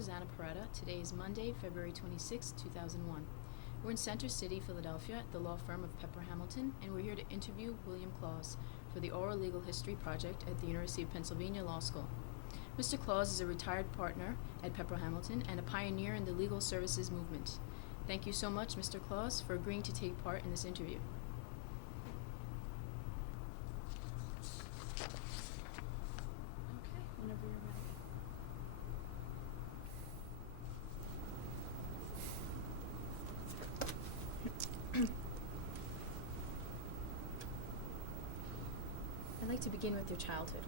Rosanna Peretta. Today is Monday, February 26, 2001. We're in Center City, Philadelphia, at the law firm of Pepper Hamilton, and we're here to interview William Klaus for the Oral Legal History Project at the University of Pennsylvania Law School. Mr. Klaus is a retired partner at Pepper Hamilton and a pioneer in the legal services movement. Thank you so much, Mr. Klaus, for agreeing to take part in this interview. Okay, whenever you're ready. I'd like to begin with your childhood.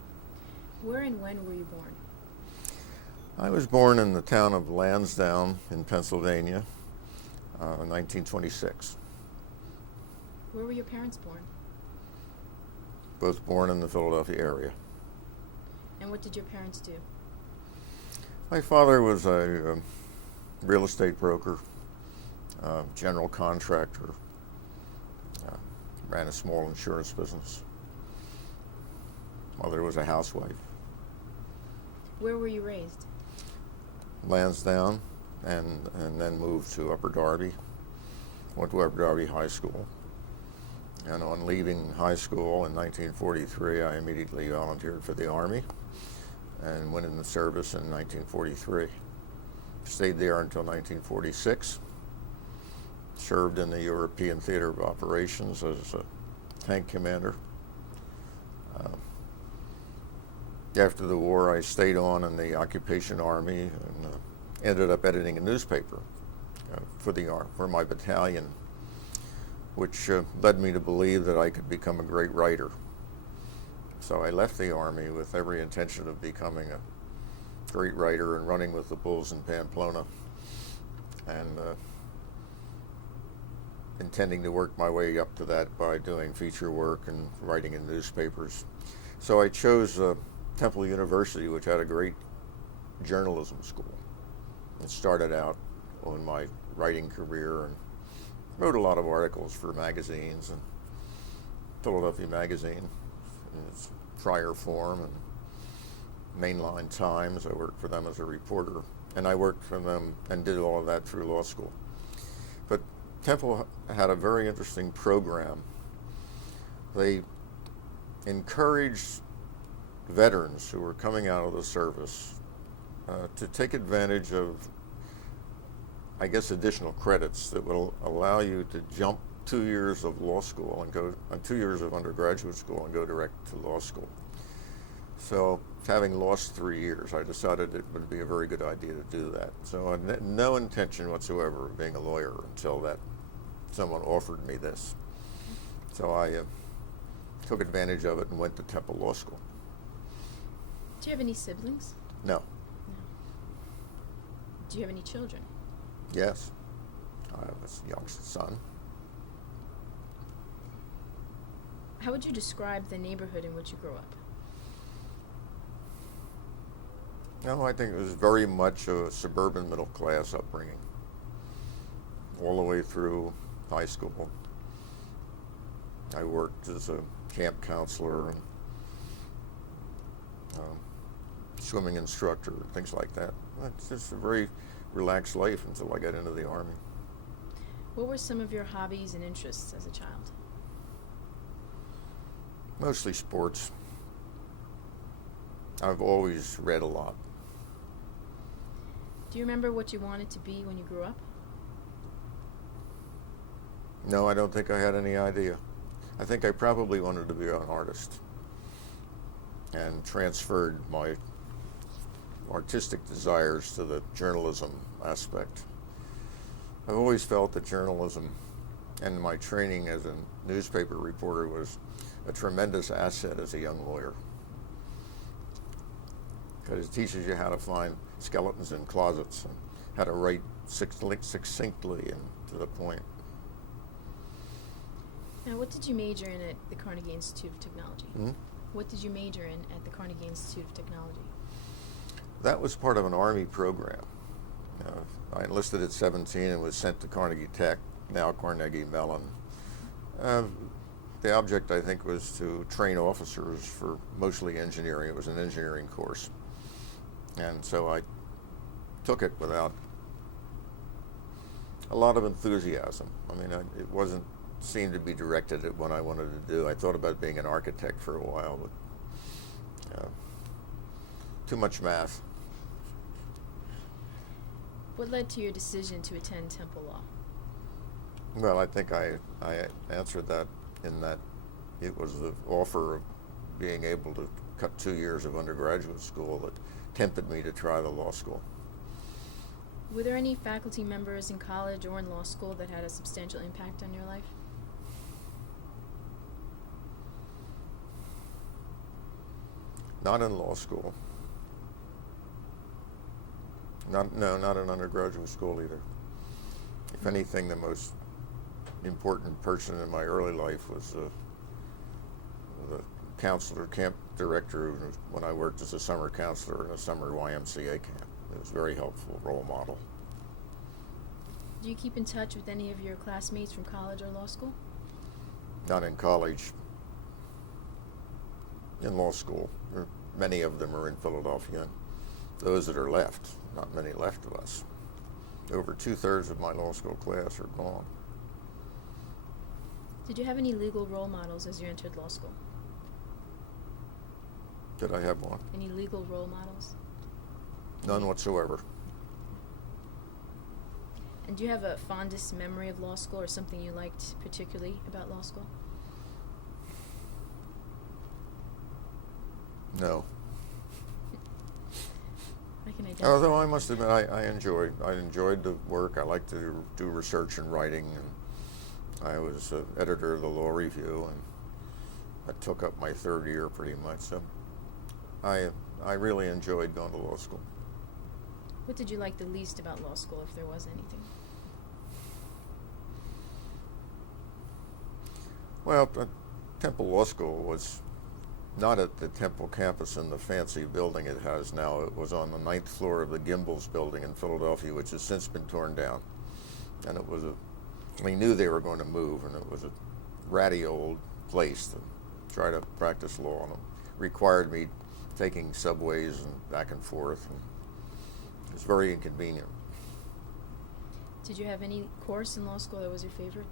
Where and when were you born? I was born in the town of Lansdowne in Pennsylvania in 1926. Where were your parents born? Both born in the Philadelphia area. And what did your parents do? My father was a real estate broker, general contractor, ran a small insurance business. Mother was a housewife. Where were you raised? Lansdowne, and then moved to Upper Darby. Went to Upper Darby High School. And on leaving high school in 1943, I immediately volunteered for the Army and went in the service in 1943. Stayed there until 1946. Served in the European Theater of Operations as a tank commander. After the war, I stayed on in the occupation army and ended up editing a newspaper for my battalion, which led me to believe that I could become a great writer. So I left the Army with every intention of becoming a great writer and running with the Bulls in Pamplona, and intending to work my way up to that by doing feature work and writing in newspapers. So I chose Temple University, which had a great journalism school. It started out on my writing career and wrote a lot of articles for magazines, and Philadelphia Magazine in its prior form, and Mainline Times. I worked for them as a reporter, and I worked for them and did all of that through law school. But Temple had a very interesting program. They encouraged veterans who were coming out of the service to take advantage of, I guess, additional credits that will allow you to jump 2 years of law school and go 2 years of undergraduate school and go direct to law school. So, having lost 3 years, I decided it would be a very good idea to do that. So I had no intention whatsoever of being a lawyer until that someone offered me this. So I took advantage of it and went to Temple Law School. Do you have any siblings? No. No. Do you have any children? Yes. I have a youngest son. How would you describe the neighborhood in which you grew up? No, I think it was very much a suburban middle class upbringing, all the way through high school. I worked as a camp counselor and swimming instructor, things like that. It's just a very relaxed life until I got into the Army. What were some of your hobbies and interests as a child? Mostly sports. I've always read a lot. Do you remember what you wanted to be when you grew up? No, I don't think I had any idea. I think I probably wanted to be an artist and transferred my artistic desires to the journalism aspect. I've always felt that journalism and my training as a newspaper reporter was a tremendous asset as a young lawyer, because it teaches you how to find skeletons in closets and how to write succinctly and to the point. Now, what did you major in at the Carnegie Institute of Technology? What did you major in at the Carnegie Institute of Technology? That was part of an Army program. I enlisted at 17 and was sent to Carnegie Tech, now Carnegie Mellon. The object, I think, was to train officers for mostly engineering. It was an engineering course. And so I took it without a lot of enthusiasm. I mean, it wasn't seemed to be directed at what I wanted to do. I thought about being an architect for a while, but too much math. What led to your decision to attend Temple Law? Well, I think I answered that in that it was the offer of being able to cut 2 years of undergraduate school that tempted me to try the law school. Were there any faculty members in college or in law school that had a substantial impact on your life? Not in law school. Not in undergraduate school either. If anything, the most important person in my early life was the counselor, camp director, when I worked as a summer counselor in a summer YMCA camp. It was a very helpful role model. Do you keep in touch with any of your classmates from college or law school? Not in college. In law school. Many of them are in Philadelphia. Those that are left, not many left of us. Over 2/3 of my law school class are gone. Did you have any legal role models as you entered law school? Did I have one? Any legal role models? None whatsoever. And do you have a fondest memory of law school or something you liked particularly about law school? No. I can identify. Although I must admit, I enjoyed the work. I like to do research and writing, and I was editor of the Law Review, and I took up my 3rd year pretty much. So I really enjoyed going to law school. What did you like the least about law school, if there was anything? Well, Temple Law School was not at the Temple campus in the fancy building it has now. It was on the 9th floor of the Gimbels building in Philadelphia, which has since been torn down. And it was we knew they were going to move, and it was a ratty old place to try to practice law, and it required me taking subways and back and forth, and it was very inconvenient. Did you have any course in law school that was your favorite?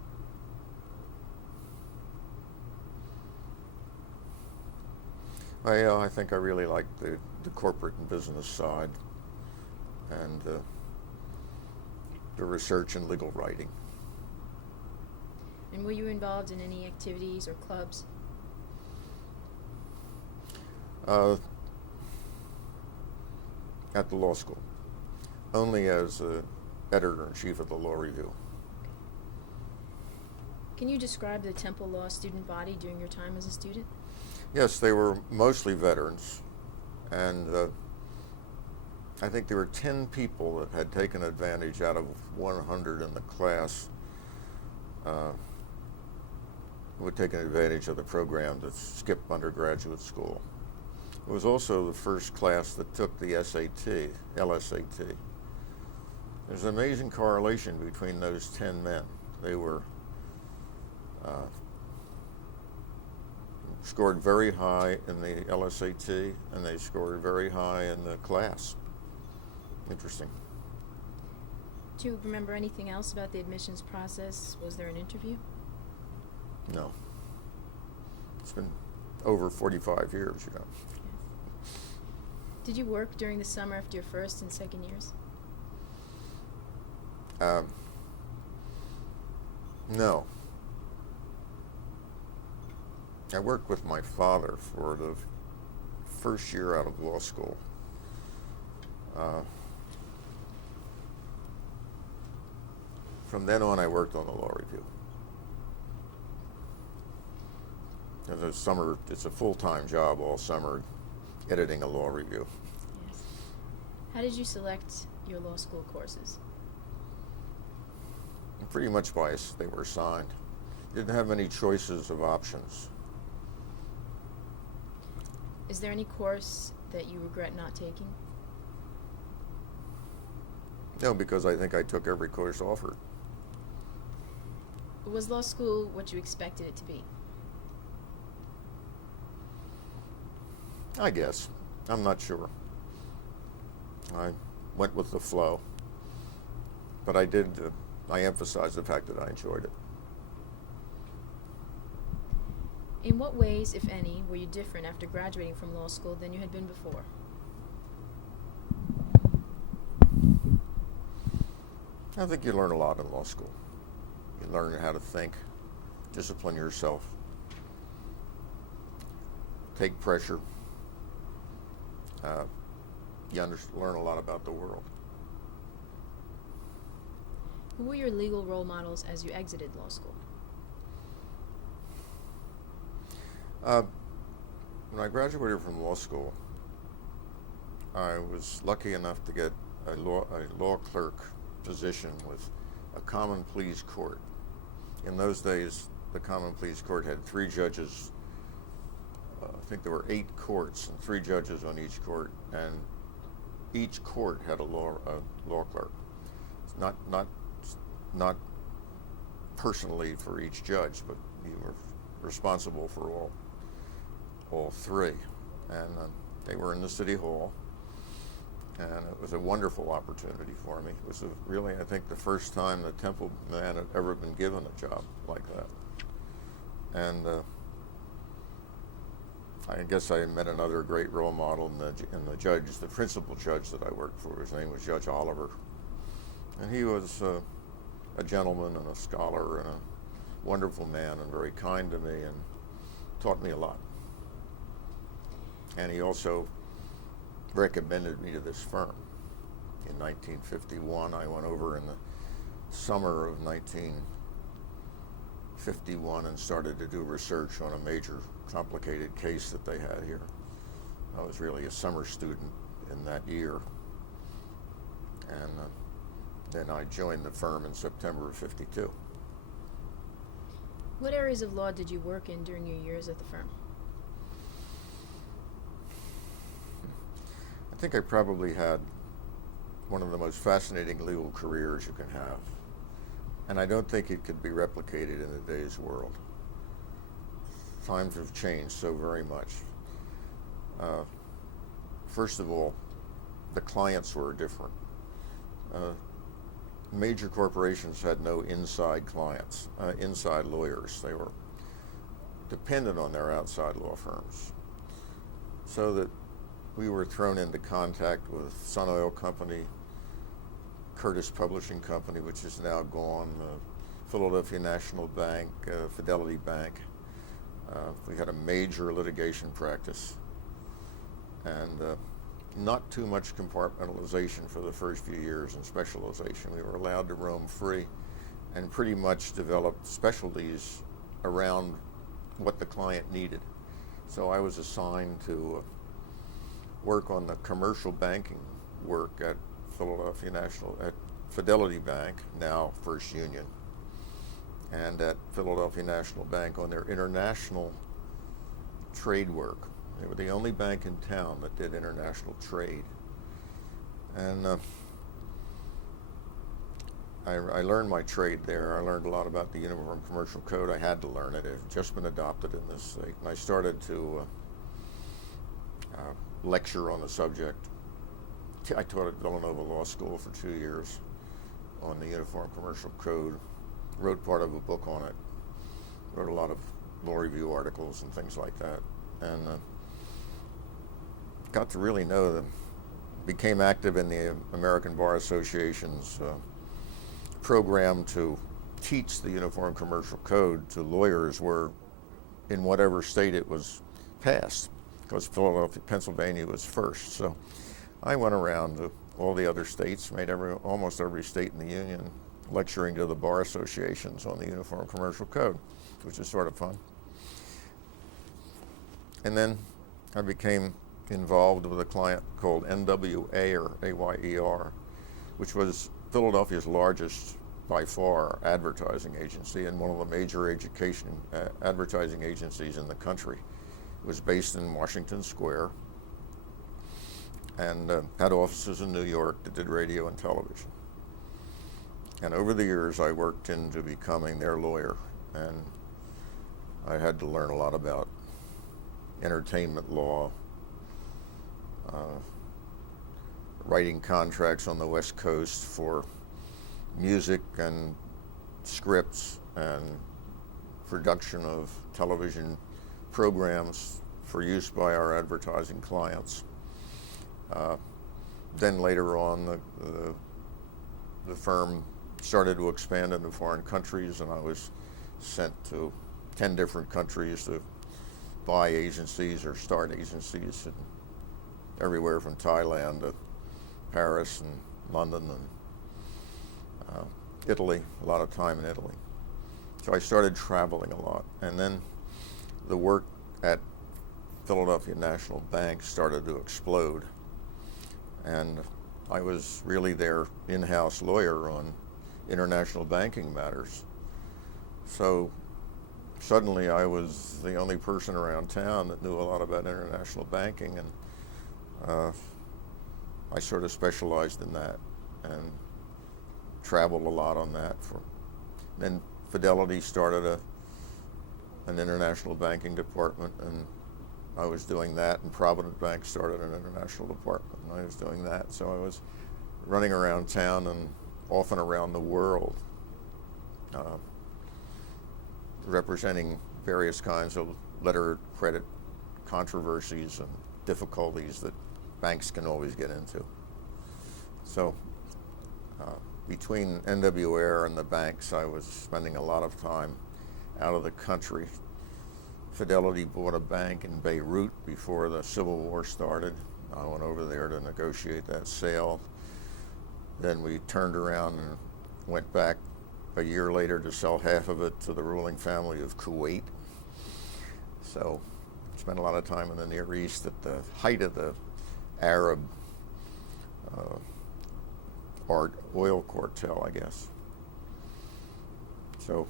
I think I really liked the corporate and business side, and the research and legal writing. And were you involved in any activities or clubs? At the law school, only as editor-in-chief of the Law Review. Can you describe the Temple Law student body during your time as a student? Yes, they were mostly veterans, and I think there were 10 people that had taken advantage out of 100 in the class who had taken advantage of the program to skip undergraduate school. It was also the first class that took the SAT, LSAT. There's an amazing correlation between those 10 men. They were scored very high in the LSAT, and they scored very high in the class. Interesting. Do you remember anything else about the admissions process? Was there an interview? No. It's been over 45 years, you know. Yes. Did you work during the summer after your 1st and 2nd years? No. I worked with my father for the first year out of law school. From then on, I worked on the Law Review. As a summer, it's a full-time job all summer, editing a law review. Yes. How did you select your law school courses? Pretty much they were assigned. Didn't have many choices of options. Is there any course that you regret not taking? No, because I think I took every course offered. Was law school what you expected it to be? I guess. I'm not sure. I went with the flow. But I emphasized the fact that I enjoyed it. In what ways, if any, were you different after graduating from law school than you had been before? I think you learn a lot in law school. You learn how to think, discipline yourself, take pressure. You learn a lot about the world. Who were your legal role models as you exited law school? When I graduated from law school, I was lucky enough to get a law clerk position with a common pleas court. In those days, the common pleas court had 3 judges. I think there were 8 courts and 3 judges on each court, and each court had a law clerk. Not personally for each judge, but you were responsible for all 3, and they were in the city hall, and it was a wonderful opportunity for me. It was really, I think, the first time the Temple man had ever been given a job like that, and I guess I met another great role model in the judge, the principal judge that I worked for. His name was Judge Oliver, and he was a gentleman and a scholar and a wonderful man and very kind to me and taught me a lot. And he also recommended me to this firm. In 1951, I went over in the summer of 1951 and started to do research on a major complicated case that they had here. I was really a summer student in that year. And then I joined the firm in September of '52. What areas of law did you work in during your years at the firm? I think I probably had one of the most fascinating legal careers you can have. And I don't think it could be replicated in today's world. Times have changed so very much. First of all, the clients were different. Major corporations had no inside clients, inside lawyers. They were dependent on their outside law firms. So that we were thrown into contact with Sun Oil Company, Curtis Publishing Company, which is now gone, Philadelphia National Bank, Fidelity Bank. We had a major litigation practice, and not too much compartmentalization for the first few years and specialization. We were allowed to roam free and pretty much develop specialties around what the client needed. So I was assigned to work on the commercial banking work at Fidelity Bank, now First Union, and at Philadelphia National Bank on their international trade work. They were the only bank in town that did international trade. And I learned my trade there. I learned a lot about the Uniform Commercial Code. I had to learn it. It had just been adopted in this state. And I started to lecture on the subject. I taught at Villanova Law School for 2 years on the Uniform Commercial Code. Wrote part of a book on it. Wrote a lot of law review articles and things like that. And got to really know them. Became active in the American Bar Association's program to teach the Uniform Commercial Code to lawyers in whatever state it was passed, because Pennsylvania was first. So I went around to all the other states, made almost every state in the union, lecturing to the bar associations on the Uniform Commercial Code, which is sort of fun. And then I became involved with a client called NWA, or AYER, which was Philadelphia's largest, by far, advertising agency and one of the major advertising agencies in the country. It was based in Washington Square and had offices in New York that did radio and television. And over the years, I worked into becoming their lawyer, and I had to learn a lot about entertainment law, writing contracts on the West Coast for music and scripts and production of television programs for use by our advertising clients. Then later on, the firm started to expand into foreign countries, and I was sent to 10 different countries to buy agencies or start agencies, and everywhere from Thailand to Paris and London and Italy, a lot of time in Italy. So I started traveling a lot, and then the work at Philadelphia National Bank started to explode, and I was really their in-house lawyer on international banking matters. So suddenly I was the only person around town that knew a lot about international banking, and I sort of specialized in that and traveled a lot on that. Then Fidelity started an international banking department, and I was doing that, and Provident Bank started an international department, and I was doing that. So I was running around town and often around the world, representing various kinds of letter of credit controversies and difficulties that banks can always get into. So between NWR and the banks, I was spending a lot of time out of the country. Fidelity bought a bank in Beirut before the Civil War started. I went over there to negotiate that sale. Then we turned around and went back a year later to sell half of it to the ruling family of Kuwait. So spent a lot of time in the Near East at the height of the Arab oil cartel, I guess. So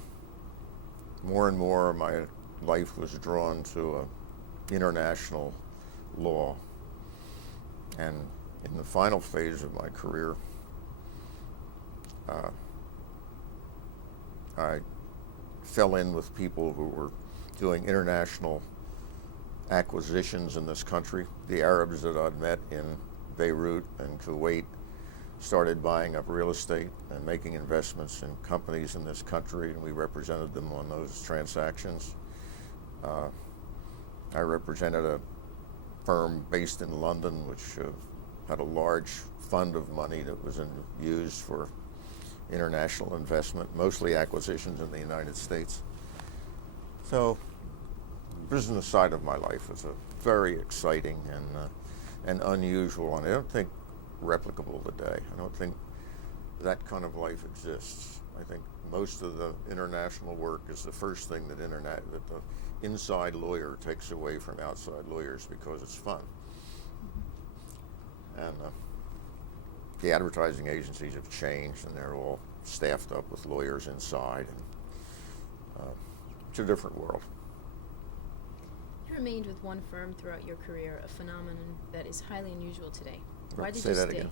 more and more my life was drawn to international law. And in the final phase of my career, I fell in with people who were doing international acquisitions in this country. The Arabs that I'd met in Beirut and Kuwait started buying up real estate and making investments in companies in this country, and we represented them on those transactions. I represented a firm based in London which had a large fund of money that was used for international investment, mostly acquisitions in the United States. So the business side of my life was a very exciting and unusual, and I don't think replicable today. I don't think that kind of life exists. I think most of the international work is the first thing that the inside lawyer takes away from outside lawyers because it's fun. And the advertising agencies have changed, and they're all staffed up with lawyers inside, and it's a different world. You remained with one firm throughout your career, a phenomenon that is highly unusual today. Why did Say you that stay? again.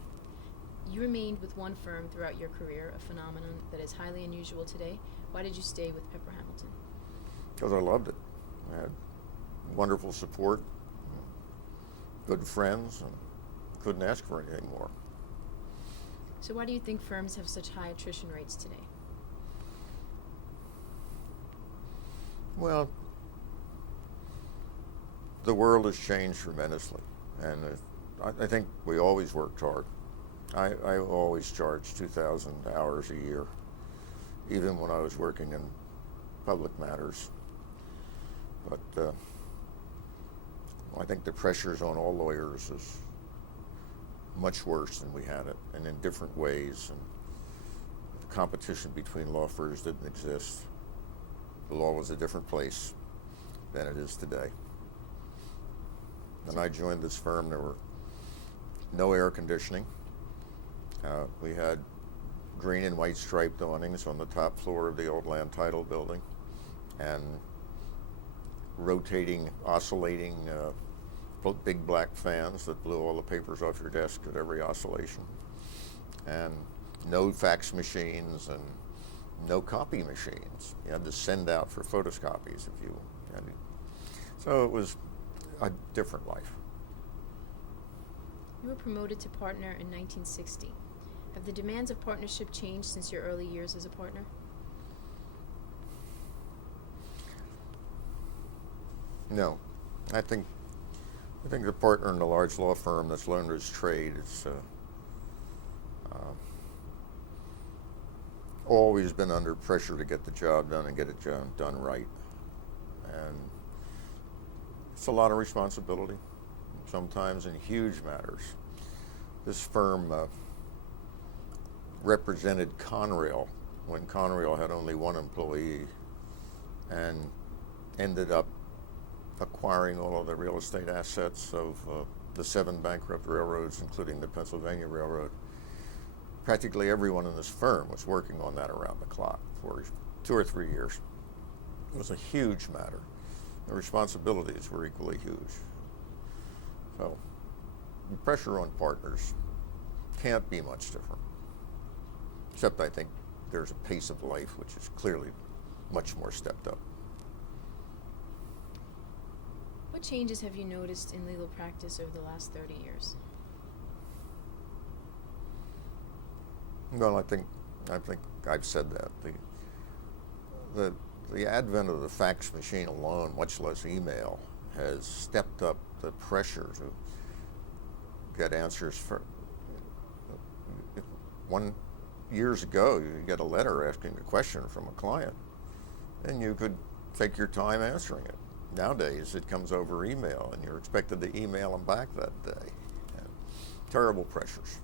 You remained with one firm throughout your career, a phenomenon that is highly unusual today. Why did you stay with Pepper Hamilton? Because I loved it. I had wonderful support, good friends, and couldn't ask for anything more. So why do you think firms have such high attrition rates today? Well, the world has changed tremendously, and I think we always worked hard. I always charged 2,000 hours a year, even when I was working in public matters. But I think the pressures on all lawyers is much worse than we had it, and in different ways. And the competition between law firms didn't exist. The law was a different place than it is today. When I joined this firm, there were no air conditioning. We had green and white striped awnings on the top floor of the old land title building, and rotating, oscillating big black fans that blew all the papers off your desk at every oscillation, and no fax machines and no copy machines. You had to send out for photocopies if you had to. So it was a different life. You were promoted to partner in 1960. Have the demands of partnership changed since your early years as a partner? No. I think the partner in a large law firm that's learned his trade is always been under pressure to get the job done and get it done right. And it's a lot of responsibility, sometimes in huge matters. This firm represented Conrail when Conrail had only one employee, and ended up acquiring all of the real estate assets of the 7 bankrupt railroads, including the Pennsylvania Railroad. Practically everyone in this firm was working on that around the clock for 2 or 3 years. It was a huge matter. The responsibilities were equally huge. So the pressure on partners can't be much different, except I think there's a pace of life which is clearly much more stepped up. What changes have you noticed in legal practice over the last 30 years? Well, I think I've said that. The advent of the fax machine alone, much less email, has stepped up the pressure to get answers for. Years ago, you get a letter asking a question from a client, and you could take your time answering it. Nowadays, it comes over email, and you're expected to email them back that day. Terrible pressures.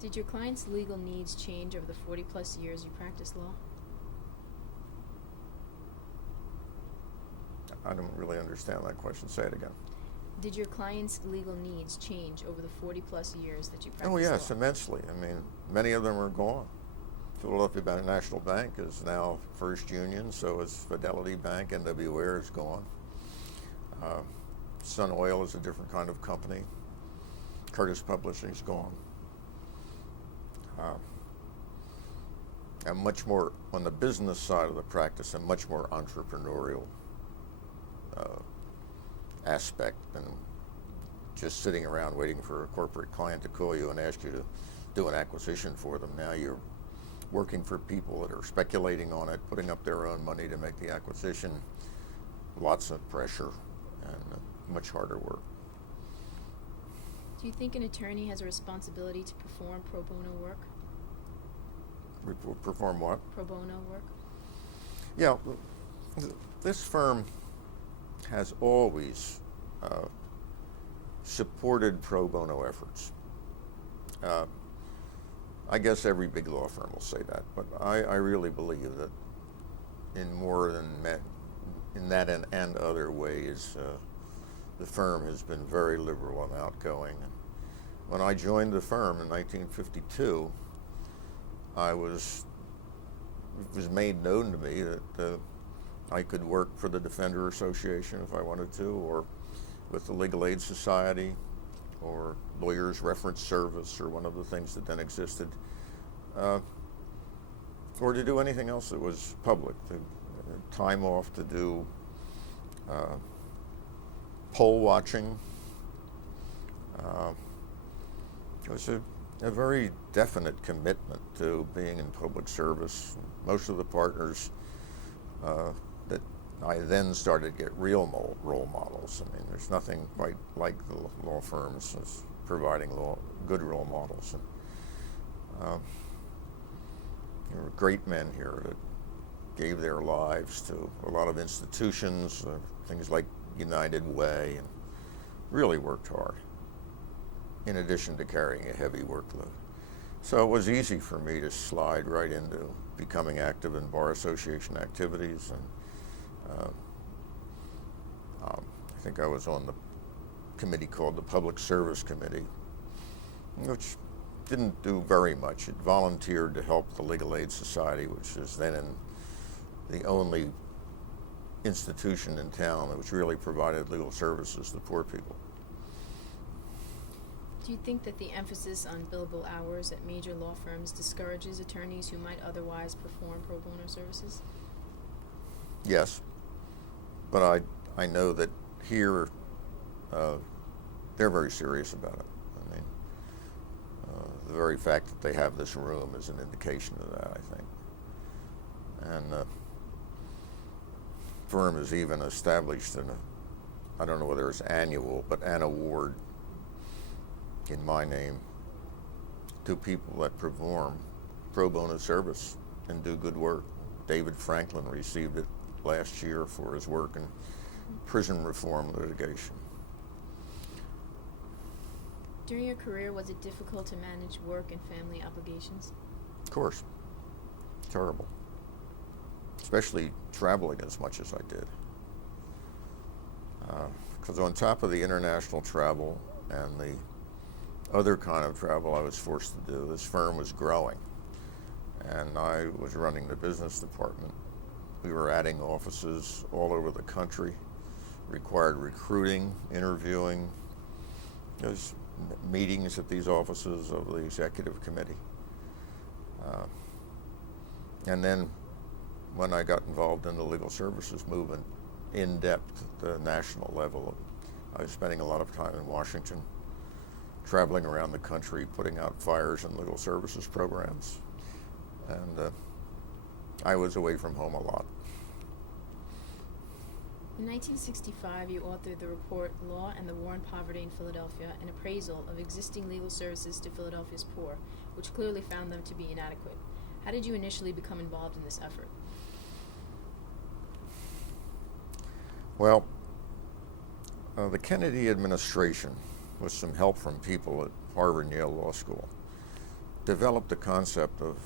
Did your clients' legal needs change over the 40-plus years you practiced law? I don't really understand that question. Say it again. Did your clients' legal needs change over the 40-plus years that you practiced law? Oh, yes, immensely. I mean, many of them are gone. Philadelphia National Bank is now First Union, so is Fidelity Bank. NWA is gone. Sun Oil is a different kind of company. Curtis Publishing is gone. And much more on the business side of the practice, and much more entrepreneurial aspect than just sitting around waiting for a corporate client to call you and ask you to do an acquisition for them. Now you're working for people that are speculating on it, putting up their own money to make the acquisition. Lots of pressure and much harder work. Do you think an attorney has a responsibility to perform pro bono work? Perform what? Pro bono work? Yeah, this firm has always supported pro bono efforts. I guess every big law firm will say that, but I really believe that in more than in that and other ways, the firm has been very liberal and outgoing. And when I joined the firm in 1952, it was made known to me that I could work for the Defender Association if I wanted to, or with the Legal Aid Society, or Lawyers Reference Service, or one of the things that then existed, or to do anything else that was public, to time off to do poll watching. It was a very definite commitment to being in public service. Most of the partners that I then started to get real role models. I mean, there's nothing quite like the law firms as providing good role models. And there were great men here that gave their lives to a lot of institutions, things like United Way, and really worked hard, in addition to carrying a heavy workload. So it was easy for me to slide right into becoming active in Bar Association activities. And I think I was on the committee called the Public Service Committee, which didn't do very much. It volunteered to help the Legal Aid Society, which is then the only institution in town which really provided legal services to poor people. Do you think that the emphasis on billable hours at major law firms discourages attorneys who might otherwise perform pro bono services? Yes, but I know that here they're very serious about it. I mean, the very fact that they have this room is an indication of that, I think. And the firm has even established I don't know whether it's annual, but an award in my name to people that perform pro bono service and do good work. David Franklin received it last year for his work in prison reform litigation. During your career, was it difficult to manage work and family obligations? Of course. Terrible. Especially traveling as much as I did. Because on top of the international travel and the other kind of travel I was forced to do, this firm was growing. And I was running the business department. We were adding offices all over the country, required recruiting, interviewing. There's meetings at these offices of the executive committee. And then when I got involved in the legal services movement in depth at the national level, I was spending a lot of time in Washington, traveling around the country, putting out fires in legal services programs. And I was away from home a lot. In 1965, you authored the report Law and the War on Poverty in Philadelphia, an appraisal of existing legal services to Philadelphia's poor, which clearly found them to be inadequate. How did you initially become involved in this effort? Well, the Kennedy administration, with some help from people at Harvard and Yale Law School, developed the concept of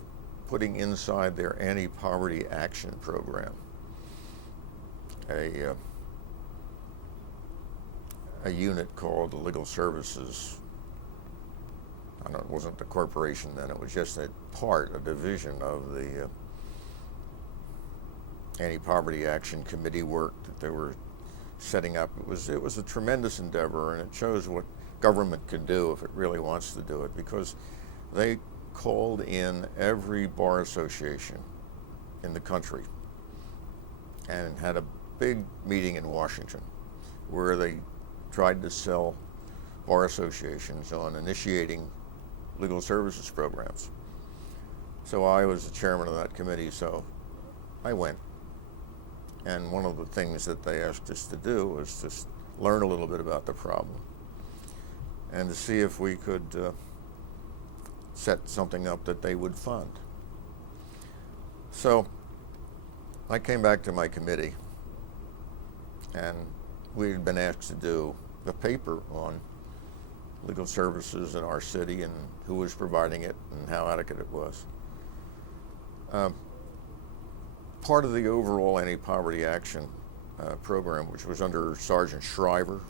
putting inside their anti-poverty action program a unit called the Legal Services. I don't know, it wasn't the corporation then, it was just a division of the anti-poverty action committee work that they were setting up. It was a tremendous endeavor, and it shows what government can do if it really wants to do it, because they called in every bar association in the country and had a big meeting in Washington where they tried to sell bar associations on initiating legal services programs. So I was the chairman of that committee, so I went. And one of the things that they asked us to do was to learn a little bit about the problem and to see if we could set something up that they would fund. So I came back to my committee, and we had been asked to do a paper on legal services in our city and who was providing it and how adequate it was. Part of the overall anti-poverty action program, which was under Sergeant Shriver,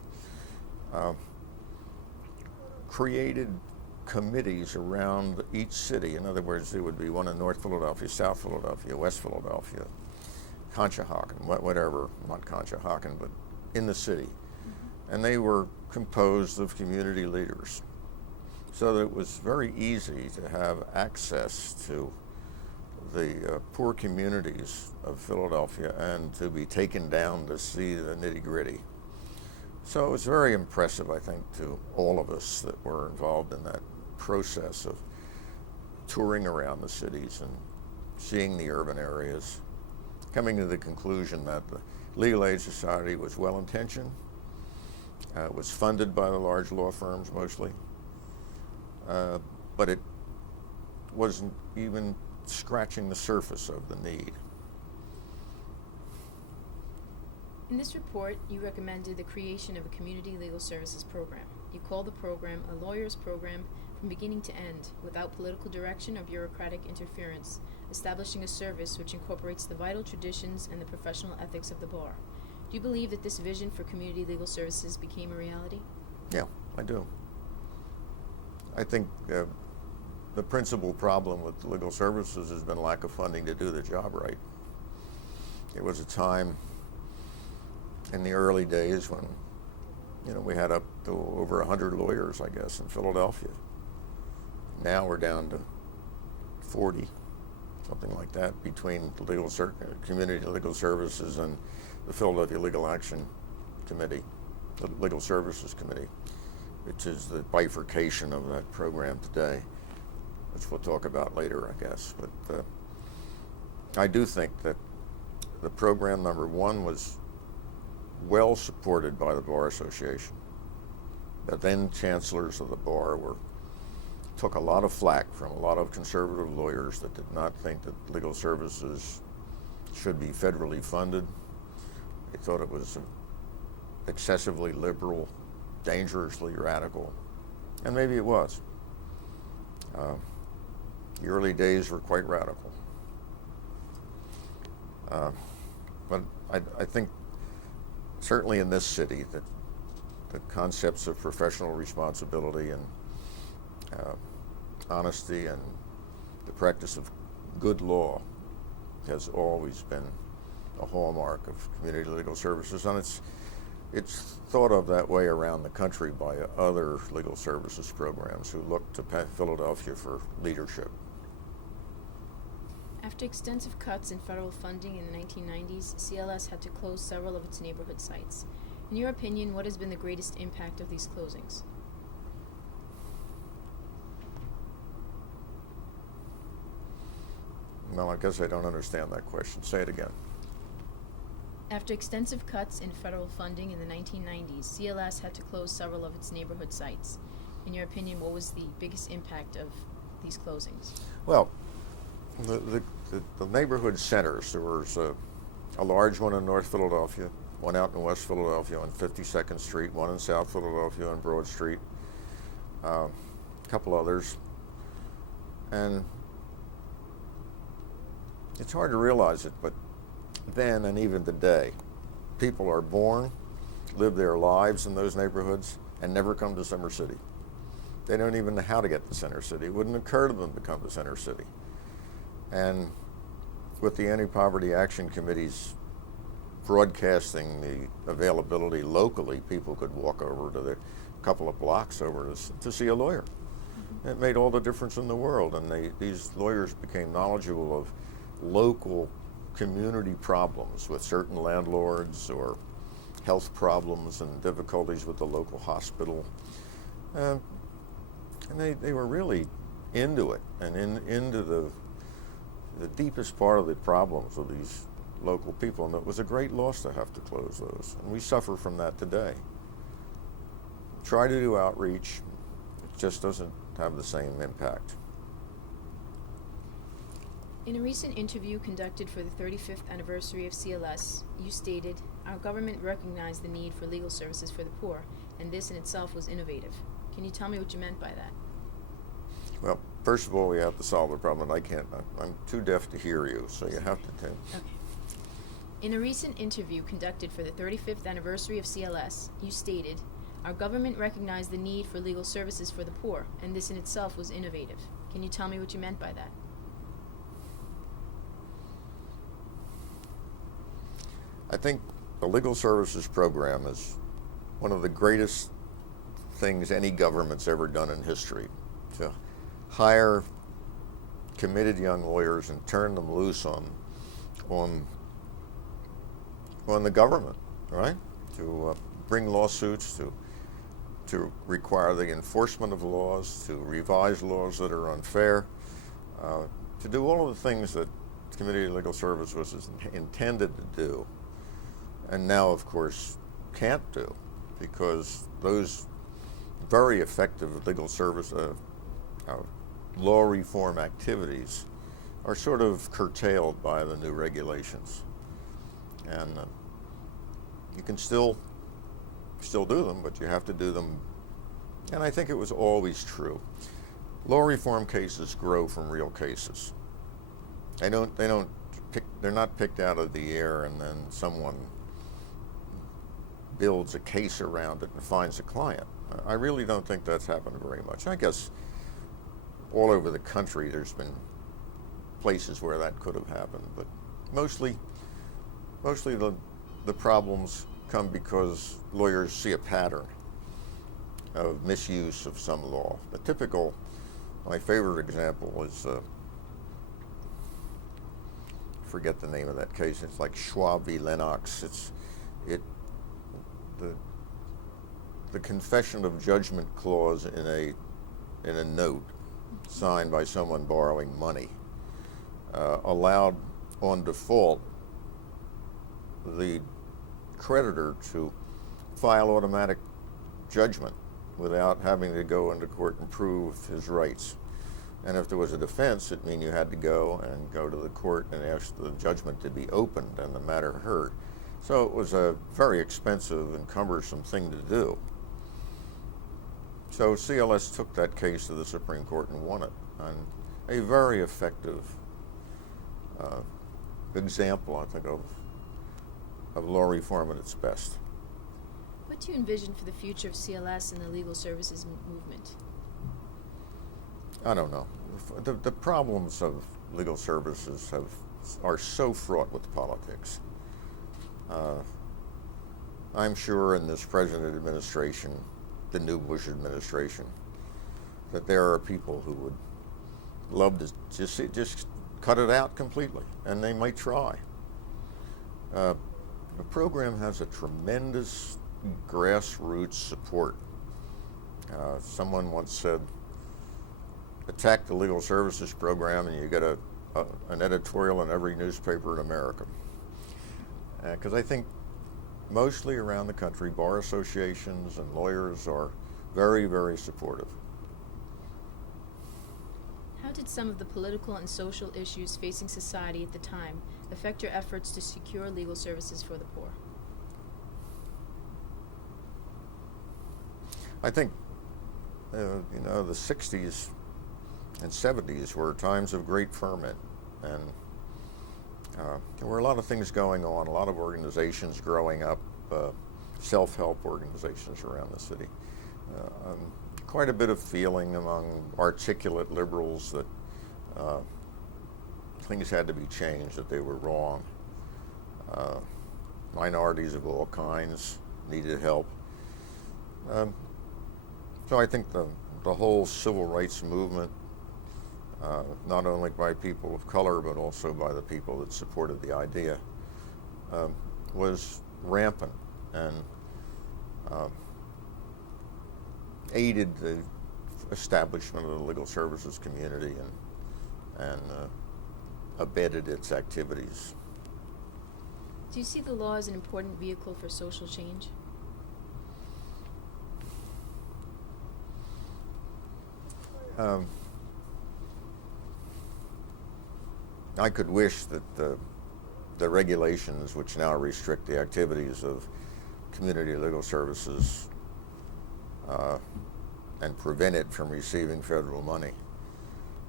created committees around each city. In other words, there would be one in North Philadelphia, South Philadelphia, West Philadelphia, Conshohocken, whatever, not Conshohocken, but in the city. Mm-hmm. And they were composed of community leaders. So that it was very easy to have access to the poor communities of Philadelphia and to be taken down to see the nitty-gritty. So it was very impressive, I think, to all of us that were involved in that process of touring around the cities and seeing the urban areas, coming to the conclusion that the Legal Aid Society was well-intentioned, it was funded by the large law firms mostly, but it wasn't even scratching the surface of the need. In this report, you recommended the creation of a community legal services program. You called the program a lawyer's program from beginning to end, without political direction or bureaucratic interference, establishing a service which incorporates the vital traditions and the professional ethics of the bar. Do you believe that this vision for community legal services became a reality? Yeah, I do. I think the principal problem with legal services has been lack of funding to do the job right. It was a time in the early days when, we had up to over 100 lawyers, I guess, in Philadelphia. Now we're down to 40, something like that, between the community legal services and the Philadelphia Legal Action Committee, the Legal Services Committee. which is the bifurcation of that program today, which we'll talk about later, I guess. But I do think that the program, number one, was well supported by the Bar Association. The then chancellors of the bar took a lot of flack from a lot of conservative lawyers that did not think that legal services should be federally funded. They thought it was excessively liberal, dangerously radical, and maybe it was. The early days were quite radical. But I think certainly in this city that the concepts of professional responsibility and honesty and the practice of good law has always been a hallmark of community legal services, and it's thought of that way around the country by other legal services programs who look to Philadelphia for leadership. After extensive cuts in federal funding in the 1990s, CLS had to close several of its neighborhood sites. In your opinion, what has been the greatest impact of these closings? Well, I guess I don't understand that question. Say it again. After extensive cuts in federal funding in the 1990s, CLS had to close several of its neighborhood sites. In your opinion, what was the biggest impact of these closings? Well, the neighborhood centers, there was a large one in North Philadelphia, one out in West Philadelphia on 52nd Street, one in South Philadelphia on Broad Street, a couple others. And it's hard to realize it, but then and even today, people are born, live their lives in those neighborhoods, and never come to Center City. They don't even know how to get to Center City. It wouldn't occur to them to come to Center City. And with the Anti-Poverty Action Committee's broadcasting the availability locally, people could walk over to the couple of blocks over to see a lawyer. Mm-hmm. It made all the difference in the world, and these lawyers became knowledgeable of local community problems with certain landlords or health problems and difficulties with the local hospital. And they were really into it and into the deepest part of the problems of these local people, and it was a great loss to have to close those, and we suffer from that today. Try to do outreach, it just doesn't have the same impact. In a recent interview conducted for the 35th anniversary of CLS, you stated, "Our government recognized the need for legal services for the poor, and this in itself was innovative." Can you tell me what you meant by that? Well, first of all, we have to solve the problem. I'm too deaf to hear you, so you have to tell. Okay. In a recent interview conducted for the 35th anniversary of CLS, you stated, "Our government recognized the need for legal services for the poor, and this in itself was innovative." Can you tell me what you meant by that? I think the legal services program is one of the greatest things any government's ever done in history, to hire committed young lawyers and turn them loose on the government, right? To bring lawsuits, to require the enforcement of laws, to revise laws that are unfair, to do all of the things that Community Legal Service was intended to do, and now, of course, can't do, because those very effective legal service law reform activities are sort of curtailed by the new regulations. And you can still do them, but you have to do them. And I think it was always true. Law reform cases grow from real cases. They're not picked out of the air and then someone builds a case around it and finds a client. I really don't think that's happened very much. I guess all over the country there's been places where that could have happened, but mostly the problems come because lawyers see a pattern of misuse of some law. My favorite example is, forget the name of that case. It's like Schwab v. Lennox. The the confession of judgment clause in a note signed by someone borrowing money allowed on default the creditor to file automatic judgment without having to go into court and prove his rights. And if there was a defense, it meant you had to go to the court and ask the judgment to be opened and the matter heard. So it was a very expensive and cumbersome thing to do. So CLS took that case to the Supreme Court and won it. And a very effective example, I think, of law reform at its best. What do you envision for the future of CLS and the legal services movement? I don't know. The problems of legal services are so fraught with politics. I'm sure in this present administration, the new Bush administration, that there are people who would love to just cut it out completely, and they might try. The program has a tremendous grassroots support. Someone once said, attack the legal services program and you get an editorial in every newspaper in America. Because I think mostly around the country, bar associations and lawyers are very, very supportive. How did some of the political and social issues facing society at the time affect your efforts to secure legal services for the poor? I think, the 60s and 70s were times of great ferment, and there were a lot of things going on, a lot of organizations growing up, self-help organizations around the city. Quite a bit of feeling among articulate liberals that things had to be changed, that they were wrong. Minorities of all kinds needed help. So I think the whole civil rights movement, not only by people of color, but also by the people that supported the idea, was rampant and aided the establishment of the legal services community and abetted its activities. Do you see the law as an important vehicle for social change? I could wish that the regulations which now restrict the activities of community legal services and prevent it from receiving federal money,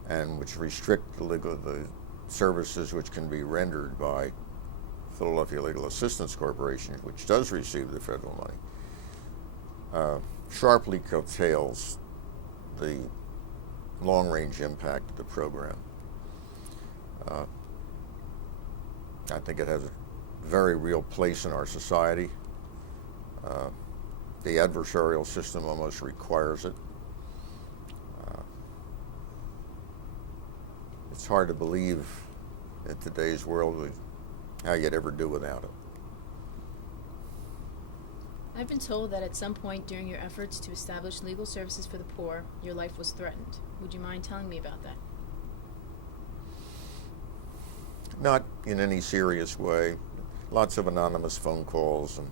and which restrict the services which can be rendered by Philadelphia Legal Assistance Corporation, which does receive the federal money, sharply curtails the long-range impact of the program. I think it has a very real place in our society. The adversarial system almost requires it. It's hard to believe in today's world how you'd ever do without it. I've been told that at some point during your efforts to establish legal services for the poor, your life was threatened. Would you mind telling me about that? Not in any serious way. Lots of anonymous phone calls, and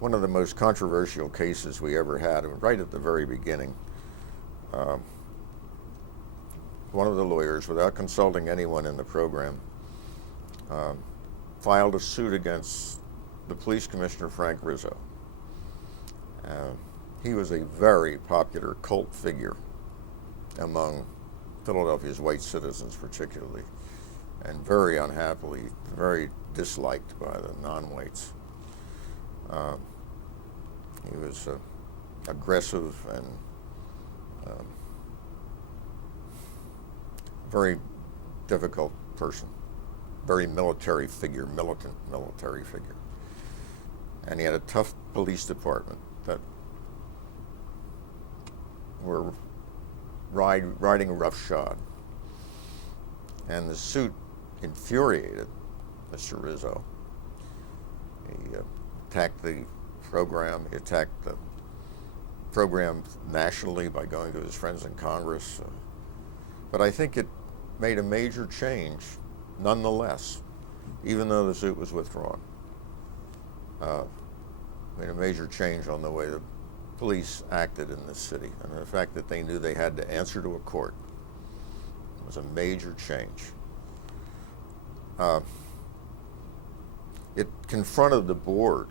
one of the most controversial cases we ever had, right at the very beginning, one of the lawyers, without consulting anyone in the program, filed a suit against the police commissioner, Frank Rizzo. He was a very popular cult figure among Philadelphia's white citizens particularly, and very unhappily, very disliked by the non-whites. He was aggressive and very difficult person, very military figure, militant military figure. And he had a tough police department that were riding roughshod. And the suit infuriated Mr. Rizzo. He attacked the program. He attacked the program nationally by going to his friends in Congress. But I think it made a major change nonetheless, even though the suit was withdrawn. Made a major change on the way the police acted in this city. And the fact that they knew they had to answer to a court was a major change. It confronted the board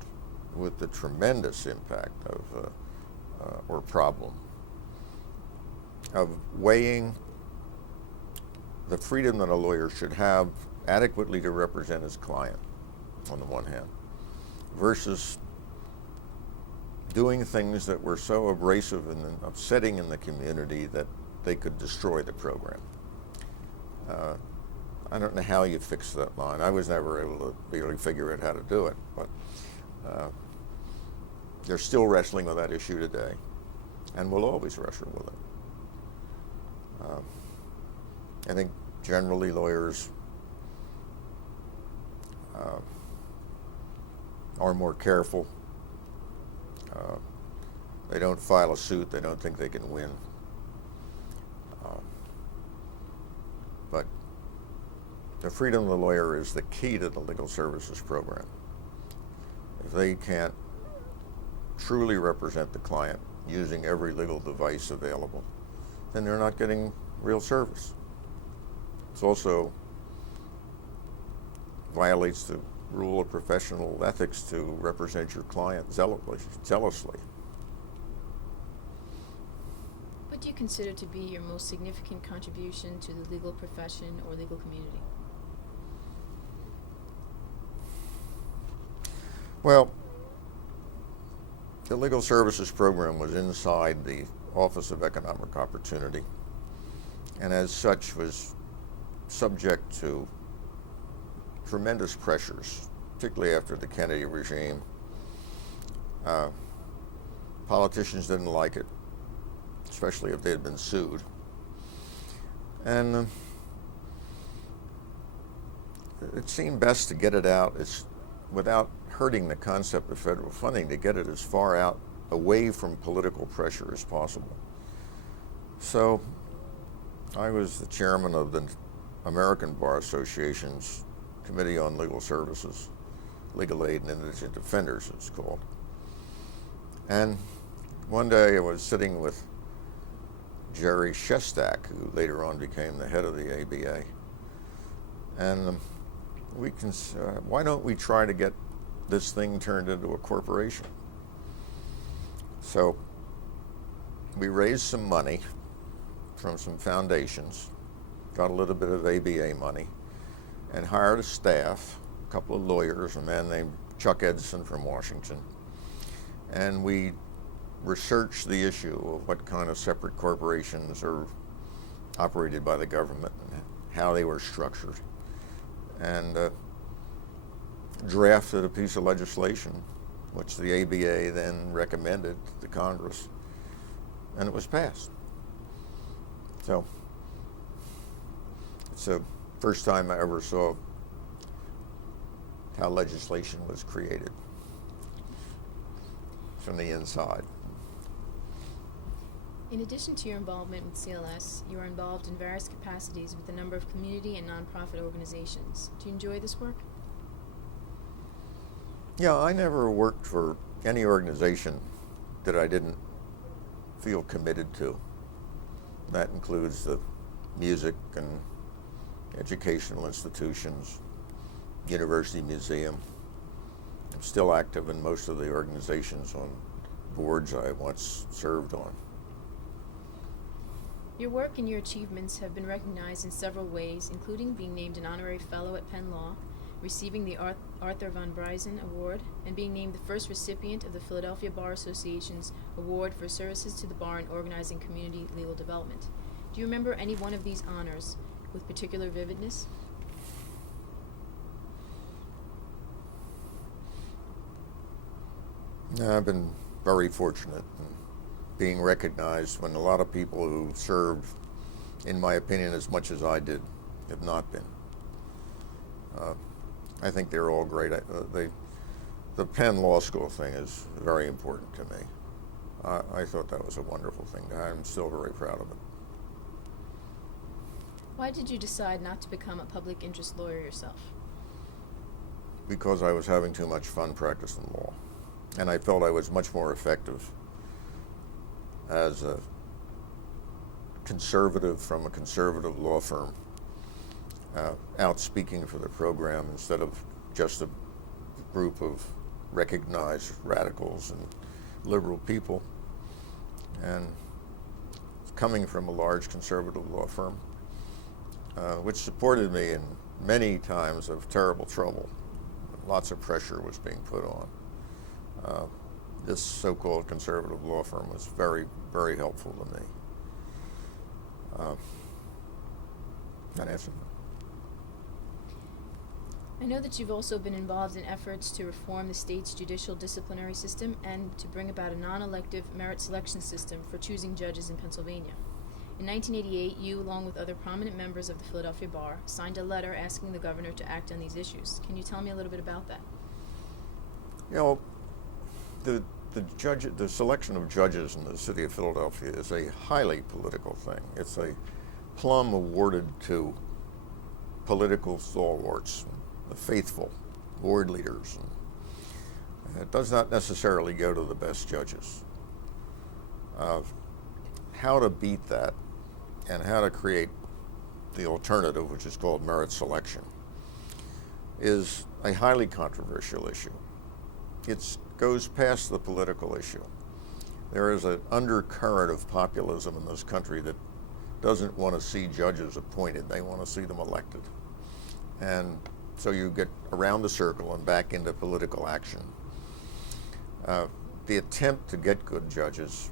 with the tremendous impact of, or problem, of weighing the freedom that a lawyer should have adequately to represent his client, on the one hand, versus doing things that were so abrasive and upsetting in the community that they could destroy the program. I don't know how you fix that line. I was never able to really figure out how to do it, but they're still wrestling with that issue today, and will always wrestle with it. I think generally lawyers are more careful. They don't file a suit they don't think they can win. But the freedom of the lawyer is the key to the legal services program. If they can't truly represent the client using every legal device available, then they're not getting real service. It also violates the rule of professional ethics to represent your client zealously. What do you consider to be your most significant contribution to the legal profession or legal community? Well, the legal services program was inside the Office of Economic Opportunity, and as such was subject to tremendous pressures, particularly after the Kennedy regime. Politicians didn't like it, especially if they had been sued. And it seemed best to get it out without hurting the concept of federal funding, to get it as far out away from political pressure as possible. So I was the chairman of the American Bar Association's Committee on Legal Services, Legal Aid and Indigent Defenders, it's called. And one day I was sitting with Jerry Shestak, who later on became the head of the ABA, and why don't we try to get this thing turned into a corporation? So we raised some money from some foundations, got a little bit of ABA money, and hired a staff, a couple of lawyers, a man named Chuck Edson from Washington, and we researched the issue of what kind of separate corporations are operated by the government and how they were structured, and drafted a piece of legislation which the ABA then recommended to Congress, and it was passed. So it's the first time I ever saw how legislation was created from the inside. In addition to your involvement with CLS, you are involved in various capacities with a number of community and nonprofit organizations. Do you enjoy this work? Yeah, I never worked for any organization that I didn't feel committed to. That includes the music and educational institutions, university museum. I'm still active in most of the organizations on boards I once served on. Your work and your achievements have been recognized in several ways, including being named an honorary fellow at Penn Law, receiving the Arthur von Briesen Award, and being named the first recipient of the Philadelphia Bar Association's Award for Services to the Bar in Organizing Community Legal Development. Do you remember any one of these honors with particular vividness? I've been very fortunate in being recognized when a lot of people who served, in my opinion, as much as I did, have not been. I think they're all great. the Penn Law School thing is very important to me. I thought that was a wonderful thing. I'm still very proud of it. Why did you decide not to become a public interest lawyer yourself? Because I was having too much fun practicing law. And I felt I was much more effective as a conservative from a conservative law firm, out speaking for the program instead of just a group of recognized radicals and liberal people. And coming from a large conservative law firm, which supported me in many times of terrible trouble. Lots of pressure was being put on. This so-called conservative law firm was very, very helpful to me. That answer. I know that you've also been involved in efforts to reform the state's judicial disciplinary system and to bring about a non-elective merit selection system for choosing judges in Pennsylvania. In 1988, you, along with other prominent members of the Philadelphia Bar, signed a letter asking the governor to act on these issues. Can you tell me a little bit about that? You know, the selection of judges in the city of Philadelphia is a highly political thing. It's a plum awarded to political stalwarts, the faithful ward leaders. And it does not necessarily go to the best judges. How to beat that and how to create the alternative, which is called merit selection, is a highly controversial issue. It goes past the political issue. There is an undercurrent of populism in this country that doesn't want to see judges appointed. They want to see them elected. And so you get around the circle and back into political action. The attempt to get good judges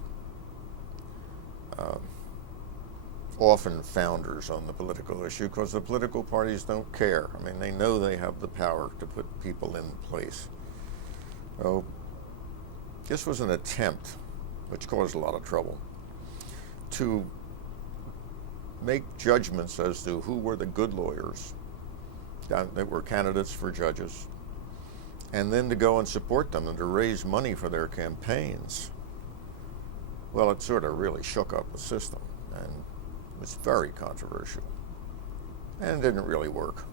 often founders on the political issue because the political parties don't care. I mean, they know they have the power to put people in place. So this was an attempt, which caused a lot of trouble, to make judgments as to who were the good lawyers that were candidates for judges, and then to go and support them and to raise money for their campaigns. Well, it sort of really shook up the system and was very controversial and didn't really work.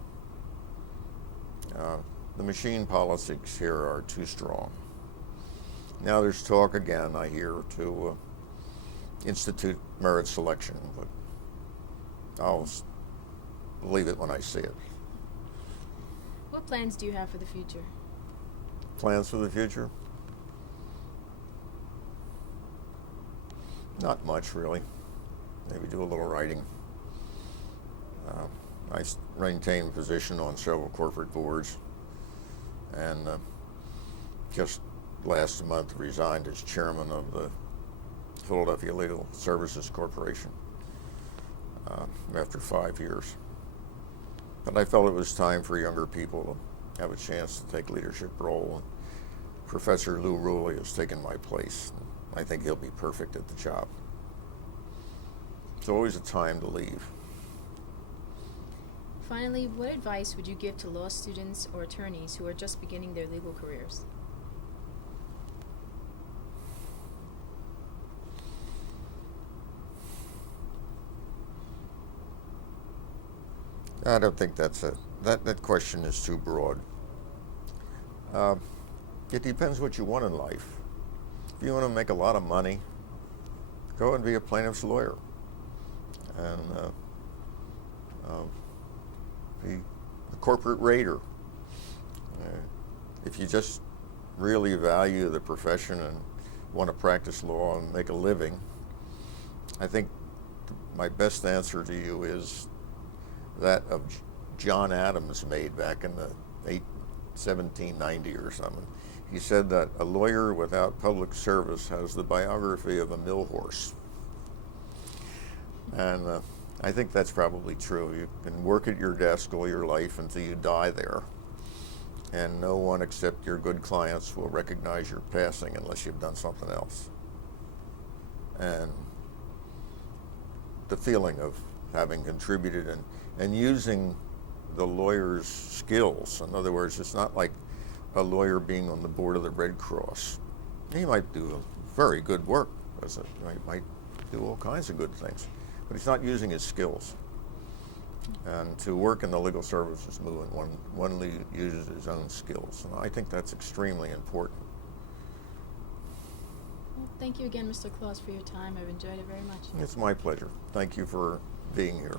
The machine politics here are too strong. Now there's talk again, I hear, to institute merit selection, but I'll believe it when I see it. What plans do you have for the future? Plans for the future? Not much, really. Maybe do a little writing. I maintain a position on several corporate boards, and just last month resigned as chairman of the Philadelphia Legal Services Corporation after 5 years. But I felt it was time for younger people to have a chance to take leadership role. Professor Lou Rulli has taken my place. I think he'll be perfect at the job. It's always a time to leave. Finally, what advice would you give to law students or attorneys who are just beginning their legal careers? I don't think that question is too broad. It depends what you want in life. If you want to make a lot of money, go and be a plaintiff's lawyer, and be a corporate raider. If you just really value the profession and want to practice law and make a living, I think my best answer to you is that of John Adams made back in the 1790 or something. He said that a lawyer without public service has the biography of a mill horse. And I think that's probably true. You can work at your desk all your life until you die there, and no one except your good clients will recognize your passing unless you've done something else. And the feeling of having contributed and using the lawyer's skills. In other words, it's not like a lawyer being on the board of the Red Cross. He might do very good work. He might do all kinds of good things, but he's not using his skills. And to work in the legal services movement, one uses his own skills, and I think that's extremely important. Well, thank you again, Mr. Klaus, for your time. I've enjoyed it very much. It's my pleasure. Thank you for being here.